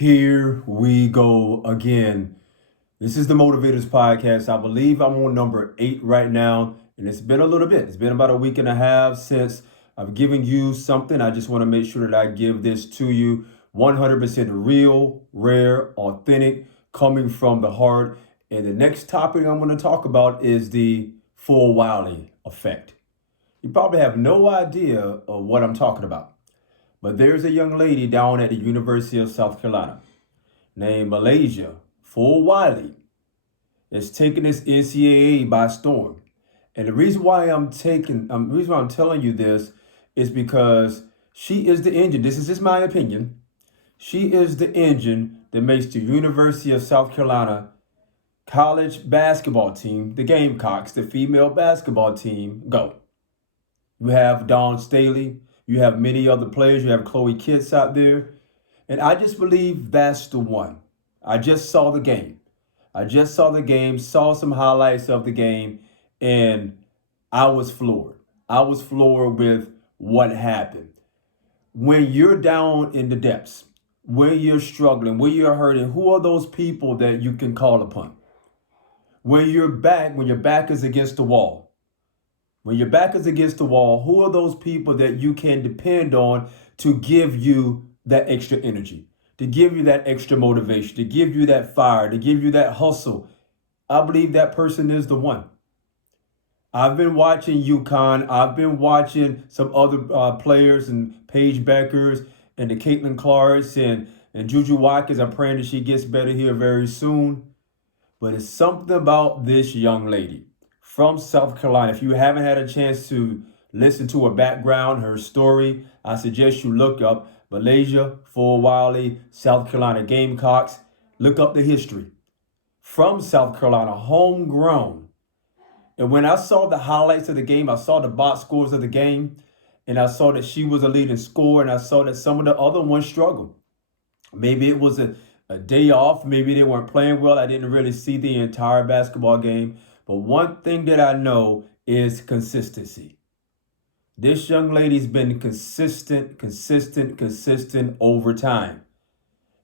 Here we go again. This is the Motivators podcast. I believe I'm on number 8 right now, and it's been a little bit. It's been about a week and a half since I've given you something. I just want to make sure that I give this to you 100% real, rare, authentic, coming from the heart. And the next topic I'm going to talk about is the Fulwiley effect. You probably have no idea of what I'm talking about. But there's a young lady down at the University of South Carolina named Milaysia Fulwiley. It's taking this NCAA by storm. And the reason why I'm telling you this is because she is the engine. This is just my opinion. She is the engine that makes the University of South Carolina college basketball team, the Gamecocks, the female basketball team, go. You have Dawn Staley. You have many other players. You have Chloe Kitts out there. And I just believe that's the one. I just saw the game. Saw some highlights of the game, and I was floored. I was floored with what happened. When you're down in the depths, when you're struggling, when you're hurting, who are those people that you can call upon? When your back is against the wall, who are those people that you can depend on to give you that extra energy, to give you that extra motivation, to give you that fire, to give you that hustle? I believe that person is the one. I've been watching UConn. I've been watching some other players and Paige Beckers and the Caitlin Clarks and Juju Watkins. I'm praying that she gets better here very soon. But it's something about this young lady from South Carolina. If you haven't had a chance to listen to her background, her story, I suggest you look up Milaysia Fulwiley, South Carolina Gamecocks. Look up the history. From South Carolina, homegrown. And when I saw the highlights of the game, I saw the box scores of the game, and I saw that she was a leading scorer, and I saw that some of the other ones struggled. Maybe it was a day off. Maybe they weren't playing well. I didn't really see the entire basketball game. But one thing that I know is consistency. This young lady's been consistent over time.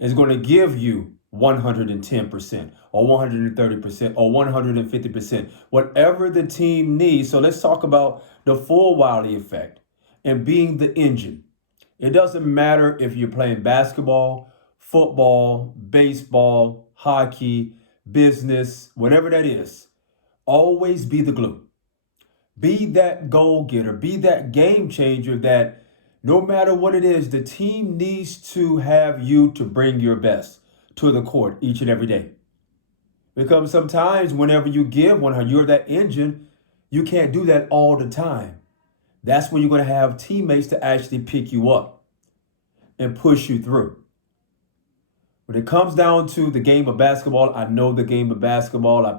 It's going to give you 110% or 130% or 150%, whatever the team needs. So let's talk about the Fulwiley effect and being the engine. It doesn't matter if you're playing basketball, football, baseball, hockey, business, whatever that is. Always be the glue. Be that goal getter. Be that game changer that no matter what it is, the team needs to have you to bring your best to the court each and every day. Because sometimes whenever you give one, you're that engine, you can't do that all the time. That's when you're going to have teammates to actually pick you up and push you through. When it comes down to the game of basketball, I know the game of basketball. I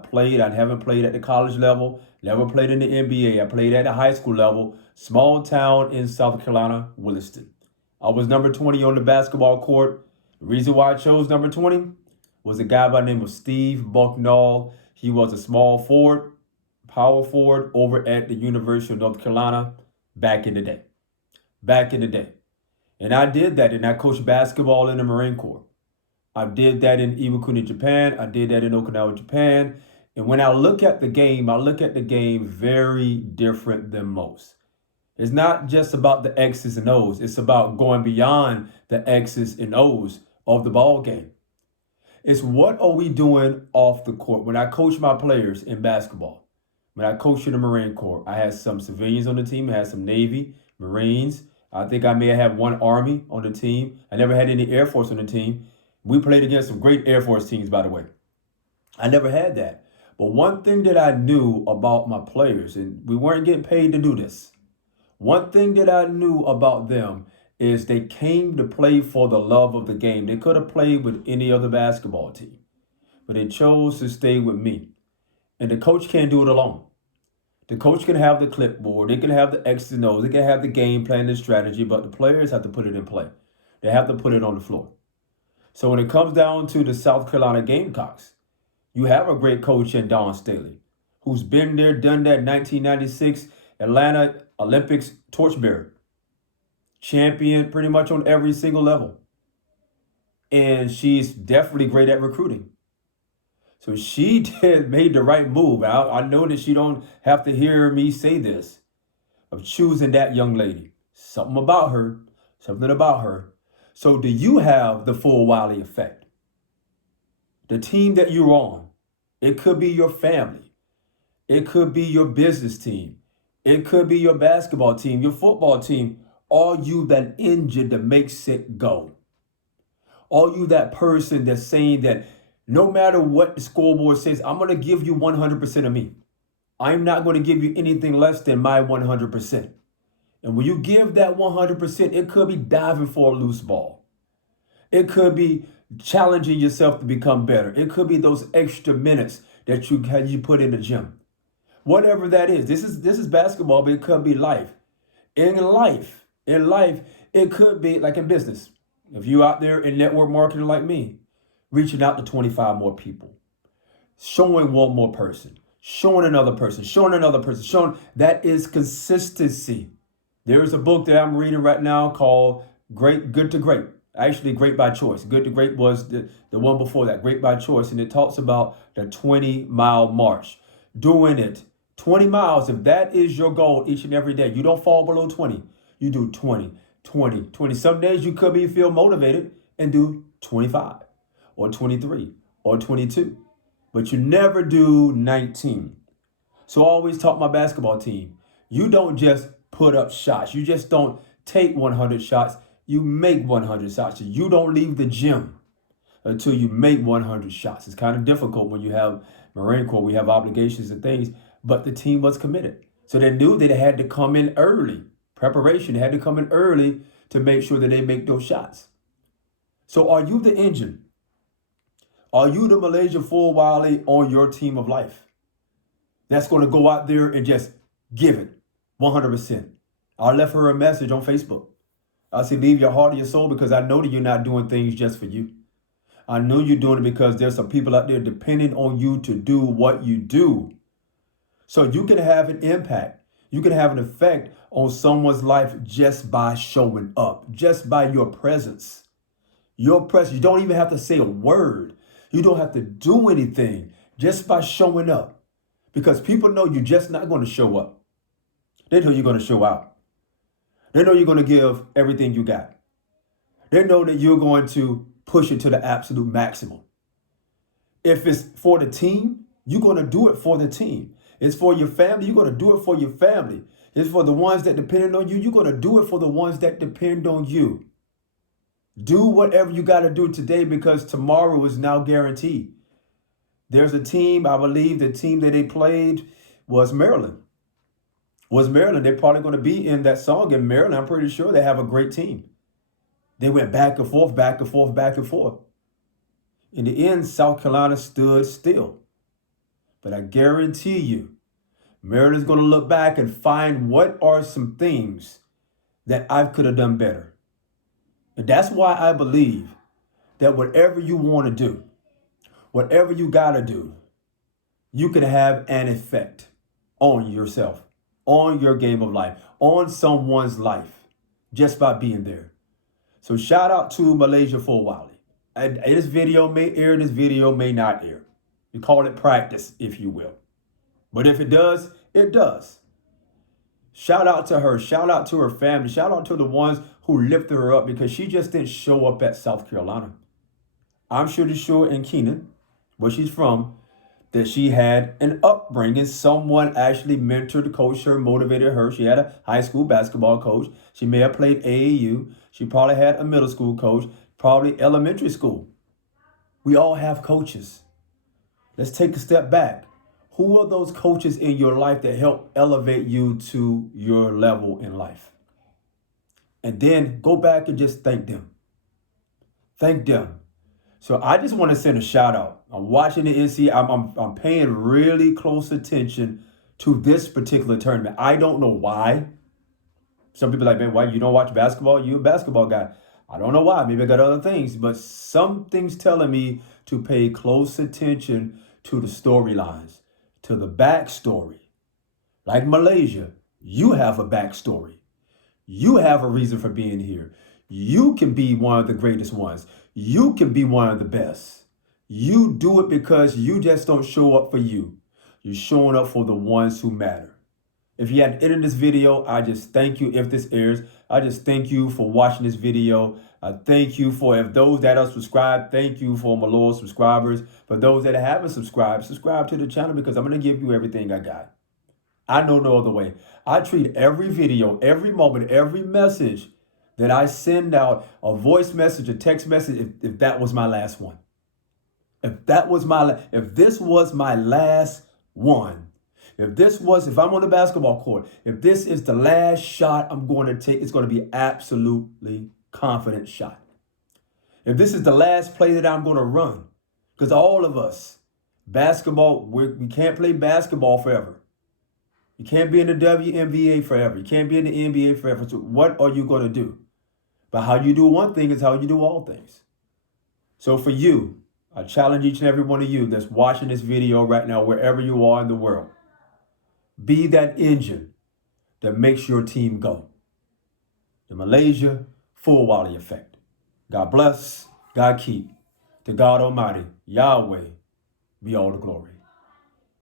haven't played at the college level, never played in the NBA. I played at the high school level, small town in South Carolina, Williston. I was number 20 on the basketball court. The reason why I chose number 20 was a guy by the name of Steve Bucknall. He was a small forward, power forward over at the University of North Carolina back in the day. And I did that, and I coached basketball in the Marine Corps. I did that in Iwakuni, Japan. I did that in Okinawa, Japan. And when I look at the game, very different than most. It's not just about the X's and O's. It's about going beyond the X's and O's of the ball game. It's what are we doing off the court? When I coach my players in basketball, when I coached in the Marine Corps, I had some civilians on the team. I had some Navy, Marines. I think I may have had one Army on the team. I never had any Air Force on the team. We played against some great Air Force teams, by the way. I never had that. But one thing that I knew about my players, and we weren't getting paid to do this. One thing that I knew about them is they came to play for the love of the game. They could have played with any other basketball team, but they chose to stay with me. And the coach can't do it alone. The coach can have the clipboard. They can have the X's and O's. They can have the game plan, the strategy, but the players have to put it in play. They have to put it on the floor. So when it comes down to the South Carolina Gamecocks, you have a great coach in Dawn Staley, who's been there, done that. 1996 Atlanta Olympics torchbearer, champion pretty much on every single level. and she's definitely great at recruiting. So she made the right move. I know that she don't have to hear me say this, of choosing that young lady. Something about her, something about her. So do you have the Fulwiley effect? The team that you're on, it could be your family. It could be your business team. It could be your basketball team, your football team. Are you that engine that makes it go? Are you that person that's saying that no matter what the scoreboard says, I'm going to give you 100% of me. I'm not going to give you anything less than my 100%. And when you give that 100%, it could be diving for a loose ball. It could be challenging yourself to become better. It could be those extra minutes that you put in the gym. Whatever that is. This is basketball, but it could be life. In life, it could be like in business. If you out there in network marketing like me, reaching out to 25 more people, showing one more person, showing another person, showing that is consistency. There is a book that I'm reading right now called Good to Great. Actually, Great by Choice. Good to Great was the one before that, Great by Choice. And it talks about the 20-mile march. Doing it 20 miles, if that is your goal each and every day, you don't fall below 20. You do 20, 20, 20. Some days you could feel motivated and do 25 or 23 or 22. But you never do 19. So I always taught my basketball team, you don't just put up shots. You just don't take 100 shots. You make 100 shots. You don't leave the gym until you make 100 shots. It's kind of difficult when you have Marine Corps. We have obligations and things, but the team was committed. So they knew that they had to come in early. Preparation, they had to come in early to make sure that they make those shots. So are you the engine? Are you the Milaysia Fulwiley on your team of life? That's going to go out there and just give it 100%. I left her a message on Facebook. I said, leave your heart and your soul, because I know that you're not doing things just for you. I know you're doing it because there's some people out there depending on you to do what you do. So you can have an impact. You can have an effect on someone's life just by showing up, just by your presence. Your presence. You don't even have to say a word. You don't have to do anything, just by showing up. Because people know you're just not going to show up. They know you're going to show out. They know you're going to give everything you got. They know that you're going to push it to the absolute maximum. If it's for the team, you're going to do it for the team. It's for your family, you're going to do it for your family. It's for the ones that depend on you, you're going to do it for the ones that depend on you. Do whatever you got to do today, because tomorrow is now guaranteed. There's a team, I believe the team that they played was Maryland. They're probably going to be in that song in Maryland. I'm pretty sure they have a great team. They went back and forth, back and forth, back and forth. In the end, South Carolina stood still. But I guarantee you, Maryland's going to look back and find what are some things that I could have done better. And that's why I believe that whatever you want to do, whatever you got to do, you can have an effect on yourself, on your game of life, on someone's life, just by being there. So shout out to Milaysia Fulwiley. This video may air, this video may not air. We call it practice, if you will. But if it does, it does. Shout out to her. Shout out to her family. Shout out to the ones who lifted her up, because she just didn't show up at South Carolina. I'm sure in Keenan, where she's from, that she had an upbringing. Someone actually mentored, coached her, motivated her. She had a high school basketball coach. She may have played AAU. She probably had a middle school coach, probably elementary school. We all have coaches. Let's take a step back. Who are those coaches in your life that help elevate you to your level in life? And then go back and just thank them. Thank them. So I just want to send a shout out. I'm watching the NCAA. I'm paying really close attention to this particular tournament. I don't know why. Some people are like, man, why you don't watch basketball? You're a basketball guy. I don't know why. Maybe I got other things, but something's telling me to pay close attention to the storylines, to the backstory. Like Malaysia, you have a backstory. You have a reason for being here. You can be one of the greatest ones. You can be one of the best. You do it because you just don't show up for you. You're showing up for the ones who matter. If you had ended this video, I just thank you. If this airs, I just thank you for watching this video. I thank you for, if those that are subscribed, thank you for my loyal subscribers. For those that haven't subscribed, subscribe to the channel because I'm going to give you everything I got. I know no other way. I treat every video, every moment, every message that I send out, a voice message, a text message, if that was my last one. If this was my last one, if I'm on the basketball court, if this is the last shot I'm going to take, it's going to be absolutely confident shot. If this is the last play that I'm going to run, because all of us, basketball, we can't play basketball forever. You can't be in the WNBA forever. You can't be in the NBA forever. So what are you going to do? But how you do one thing is how you do all things. So for you, I challenge each and every one of you that's watching this video right now, wherever you are in the world, be that engine that makes your team go. The Milaysia Fulwiley effect. God bless, God keep. To God Almighty, Yahweh, be all the glory.